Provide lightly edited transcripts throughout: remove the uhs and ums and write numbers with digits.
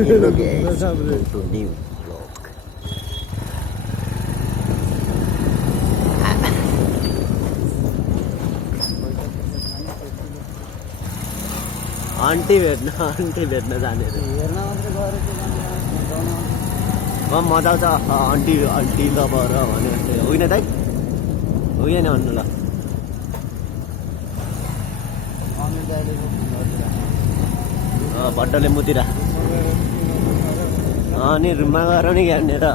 Hello guys, welcome to new vlog. Aunty भेट्न जाने रे मजा आउँछ आन्टी लभर भने होइन दाइ होइन भन्नु ल भट्टले मुतिर अनि रुममा गएर नि हेर्ने र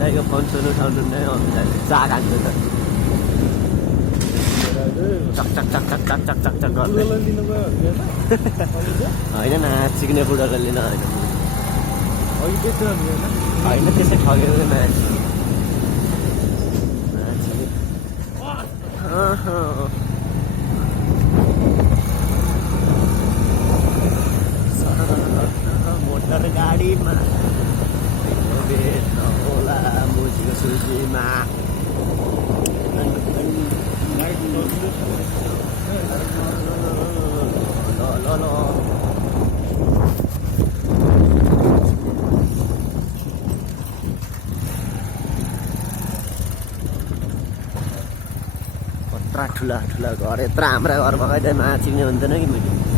दाइको फोन सुन्नु उठाउनु नै चाह खान्छ त चक चक चक चक चक चक चक चक गर्दै होइन न चिक्ने बुढोको लिन होइन त्यसै ठगेको मान्छे मोटर गाडीमा होला मुजीको सुजीमा ल कत्रा ठुला घर यत्रो हाम्रा घर भगाइदिए माछिने हुन्थेन कि मैले